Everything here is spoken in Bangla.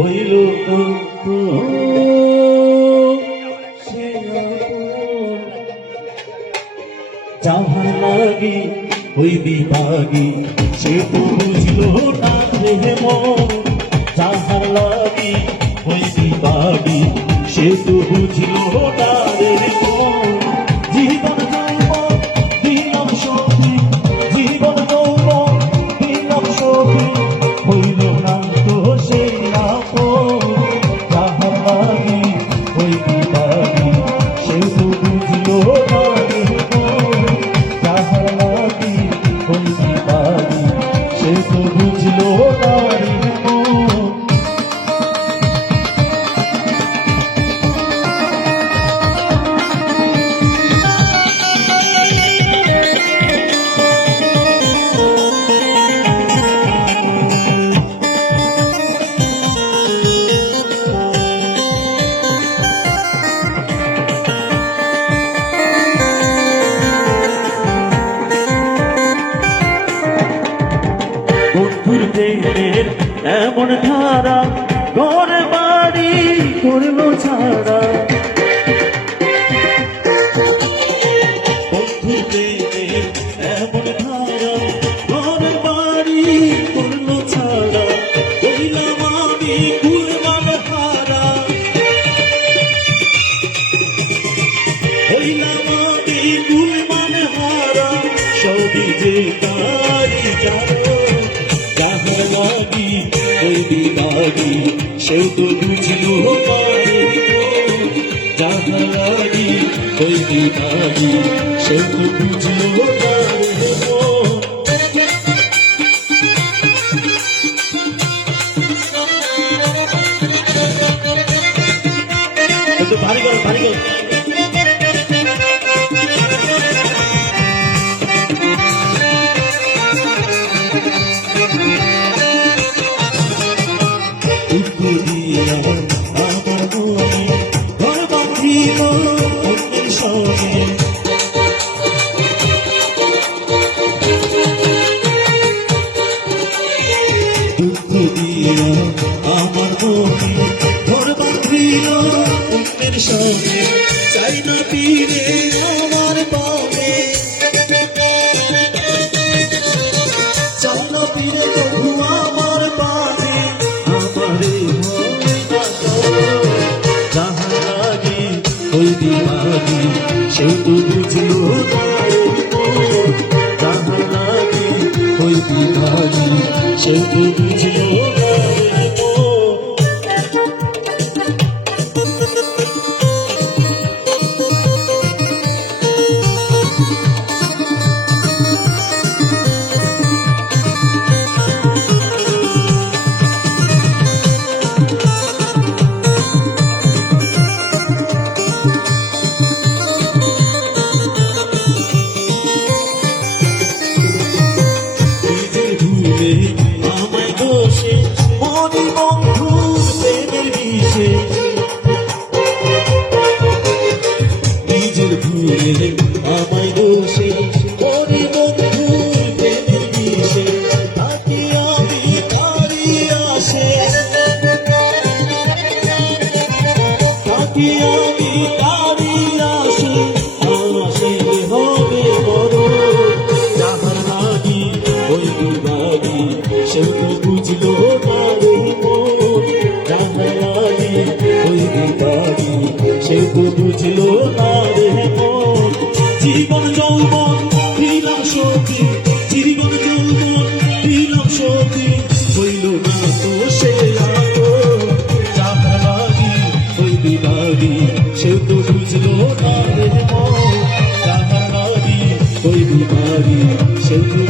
হইল যাহা লাগে ওই বিভাগে সে তো বুঝল না প্রেম যাহা লাগে ওই বিভাগে সে তো বুঝল না দেহের এমন ধারা ঘর বাড়ি করব ছাড়া। তো বুঝলো জাহারি কইতে নারী সে তো বুঝলো ভারী গেল ভারী গেল। দিও, আমার মনে ঘর বাঁধিও অন্যের সঙ্গে। চাই না পিরে আমার পাবে। চাই না পিরে তবু আমার পাবে। আমারে যাহা লাগে ওই দিবানি সে তো বুঝলো যাহা লাগে ওই দিবানি সে তো বুঝলো cheio